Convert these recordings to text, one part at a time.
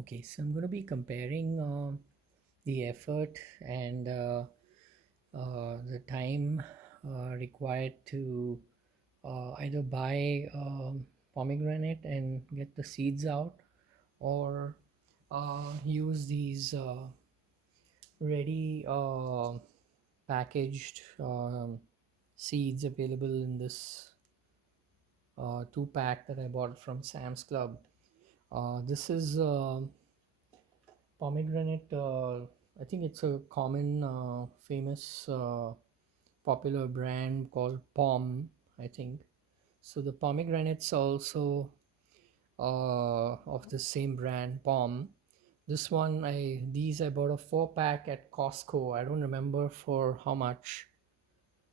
Okay, so I'm going to be comparing the effort and the time required to either buy pomegranate and get the seeds out, or use these ready packaged seeds available in this 2 pack that I bought from Sam's Club. This is pomegranate. I think it's a common, famous, popular brand called POM, I think. So the pomegranates also of the same brand, POM. This one, I bought a 4 pack at Costco. I don't remember for how much.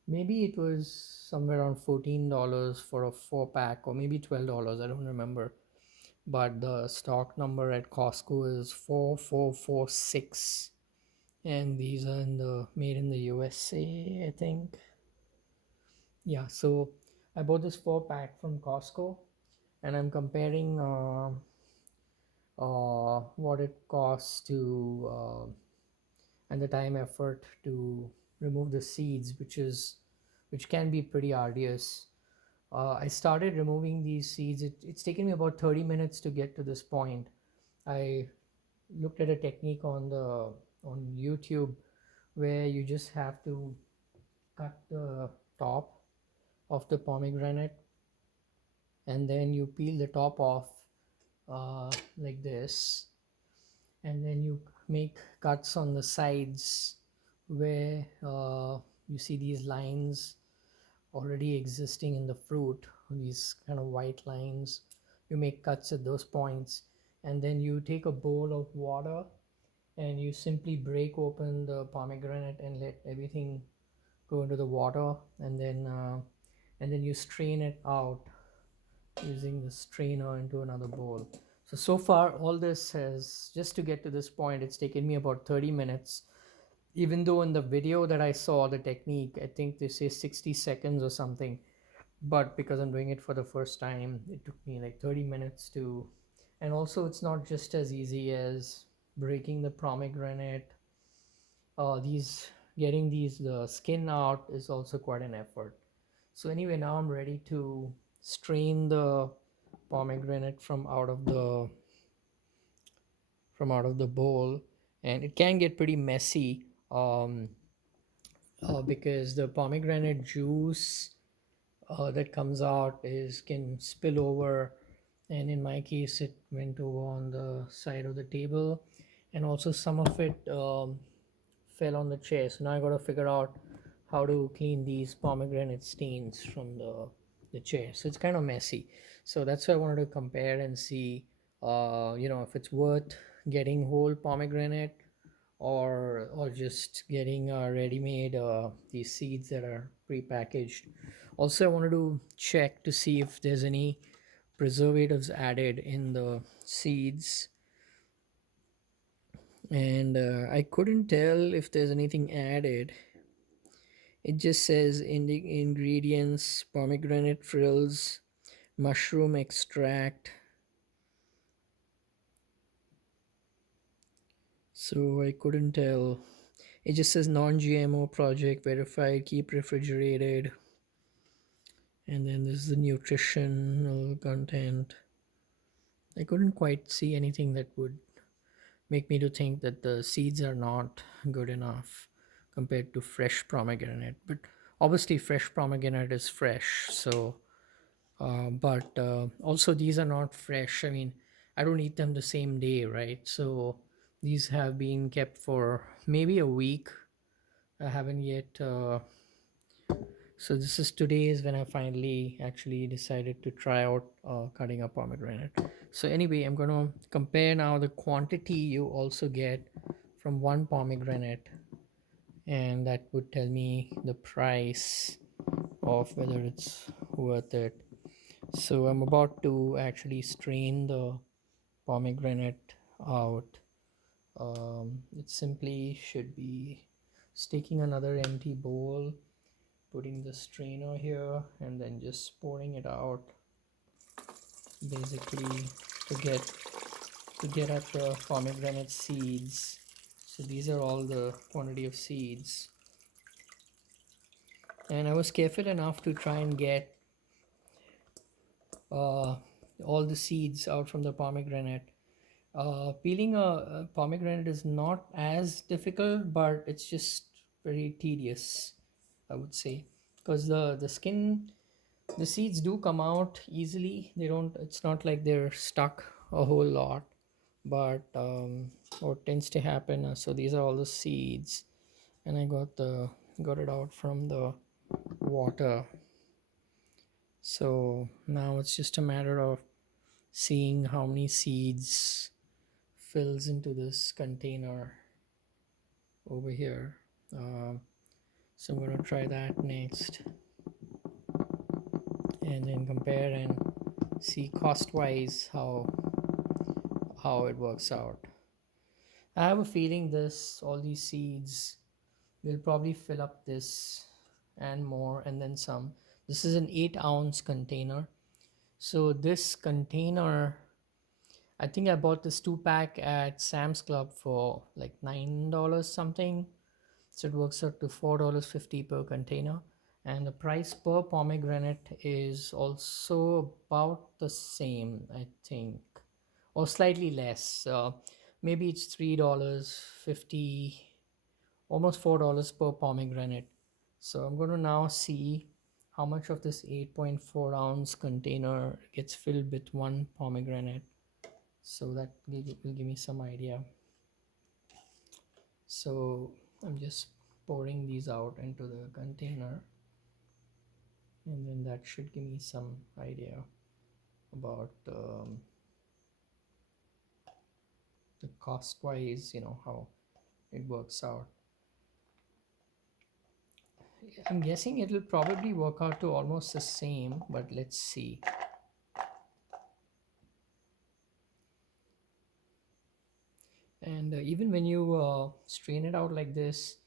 Maybe it was somewhere around $14 for a 4 pack, or maybe $12. I don't remember. But the stock number at Costco is 4446, and these are made in the USA, I think. Yeah, so I bought this 4 pack from Costco, and I'm comparing what it costs to and the time effort to remove the seeds, which can be pretty arduous. I started removing these seeds. It's taken me about 30 minutes to get to this point. I looked at a technique on YouTube where you just have to cut the top of the pomegranate, and then you peel the top off like this, and then you make cuts on the sides where you see these lines already existing in the fruit, these kind of white lines. You make cuts at those points, and then you take a bowl of water and you simply break open the pomegranate and let everything go into the water, and then you strain it out using the strainer into another bowl. So far all this has, just to get to this point, it's taken me about 30 minutes, even though in the video that I saw the technique, I think they say 60 seconds or something. But because I'm doing it for the first time, it took me like 30 minutes to. And also, it's not just as easy as breaking the pomegranate. These Getting these the skin out is also quite an effort. So anyway, now I'm ready to strain the pomegranate from out of the bowl, and it can get pretty messy, because the pomegranate juice that comes out is can spill over, and in my case it went over on the side of the table, and also some of it fell on the chair. So now I got to figure out how to clean these pomegranate stains from the chair. So it's kind of messy. So that's why I wanted to compare and see, if it's worth getting whole pomegranate, or just getting ready-made these seeds that are pre-packaged. Also, I wanted to check to see if there's any preservatives added in the seeds, and I couldn't tell if there's anything added. It just says in the ingredients: pomegranate frills, mushroom extract. So I couldn't tell. It just says non-GMO project verified, keep refrigerated. And then this is the nutritional content. I couldn't quite see anything that would make me to think that the seeds are not good enough compared to fresh pomegranate. But obviously, fresh pomegranate is fresh. So, but also these are not fresh. I mean, I don't eat them the same day, right? So these have been kept for maybe a week. I haven't yet. So this is today is when I finally actually decided to try out cutting a pomegranate. So anyway, I'm gonna compare now the quantity you also get from one pomegranate, and that would tell me the price of whether it's worth it. So I'm about to actually strain the pomegranate out. It simply should be sticking another empty bowl, putting the strainer here, and then just pouring it out, basically, to get to get at the pomegranate seeds. So these are all the quantity of seeds. And I was careful enough to try and get uh, all the seeds out from the pomegranate. Peeling a pomegranate is not as difficult, but it's just very tedious, I would say, because the skin, the seeds do come out easily. They don't. It's not like they're stuck a whole lot, but what tends to happen. So these are all the seeds, and I got it out from the water. So now it's just a matter of seeing how many seeds fills into this container over here. So I'm going to try that next and then compare and see cost wise how it works out. I have a feeling this all these seeds will probably fill up this and more and then some. This is an 8-ounce container. So this container, I think I bought this 2-pack at Sam's Club for like $9 something. So it works out to $4.50 per container. And the price per pomegranate is also about the same, I think, or slightly less. Maybe it's $3.50, almost $4 per pomegranate. So I'm going to now see how much of this 8.4-ounce container gets filled with one pomegranate. So that will give me some idea. So I'm just pouring these out into the container, and then that should give me some idea about the cost wise, how it works out. I'm guessing it'll probably work out to almost the same, but let's see. And even when you strain it out like this,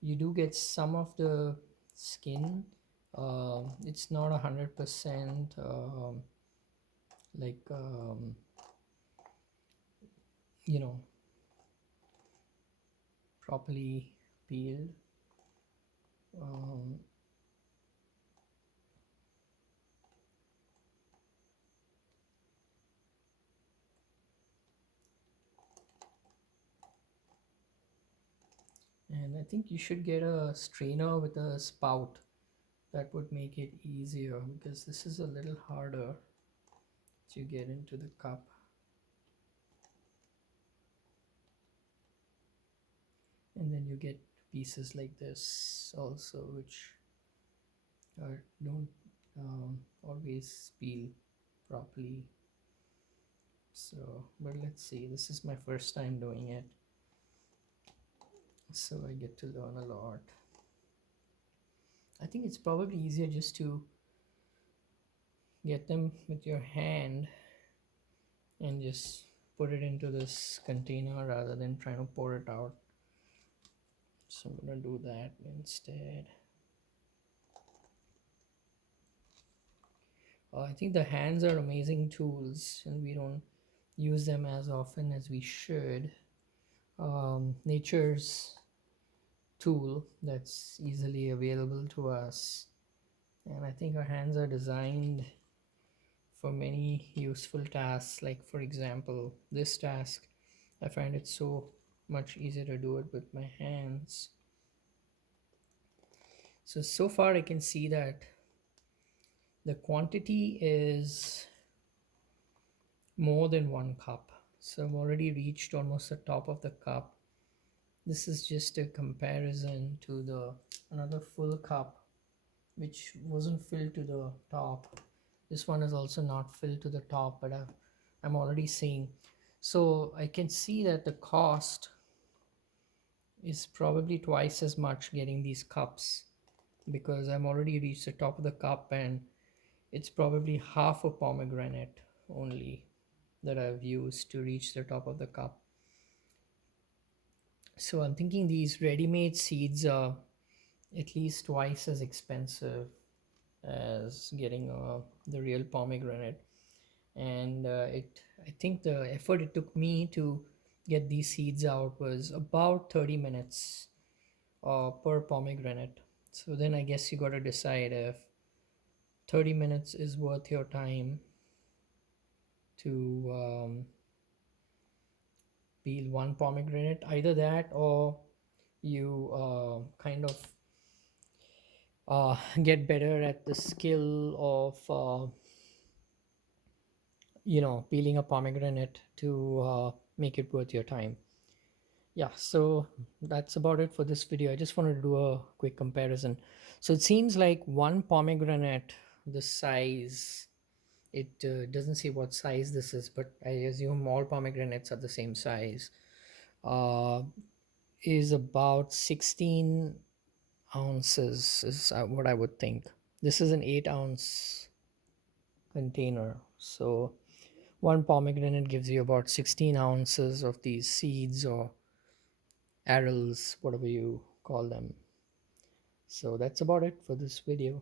you do get some of the skin. It's not 100% like you know properly peeled. um, and I think you should get a strainer with a spout. That would make it easier, because this is a little harder to get into the cup. And then you get pieces like this also, which don't always peel properly. So, but let's see, this is my first time doing it, so I get to learn a lot. I think it's probably easier just to get them with your hand and just put it into this container rather than trying to pour it out. So I'm gonna do that instead. I think the hands are amazing tools, and we don't use them as often as we should. Nature's tool that's easily available to us, and I think our hands are designed for many useful tasks. Like, for example, this task, I find it so much easier to do it with my hands. So far I can see that the quantity is more than 1 cup. So I've already reached almost the top of the cup. This is just a comparison to the another full cup, which wasn't filled to the top. This one is also not filled to the top, but I'm already seeing. So I can see that the cost is probably twice as much getting these cups, because I'm already reached the top of the cup, and it's probably half a pomegranate only that I've used to reach the top of the cup. So I'm thinking these ready-made seeds are at least twice as expensive as getting the real pomegranate. and I think the effort it took me to get these seeds out was about 30 minutes per pomegranate. So then I guess you got to decide if 30 minutes is worth your time to peel one pomegranate. Either that, or you kind of get better at the skill of peeling a pomegranate to make it worth your time. Yeah, so that's about it for this video. I just wanted to do a quick comparison. So it seems like one pomegranate, the size, it doesn't say what size this is, but I assume all pomegranates are the same size, uh, is about 16 ounces, is what I would think. This is an 8-ounce container. So one pomegranate gives you about 16 ounces of these seeds or arils, whatever you call them. So that's about it for this video.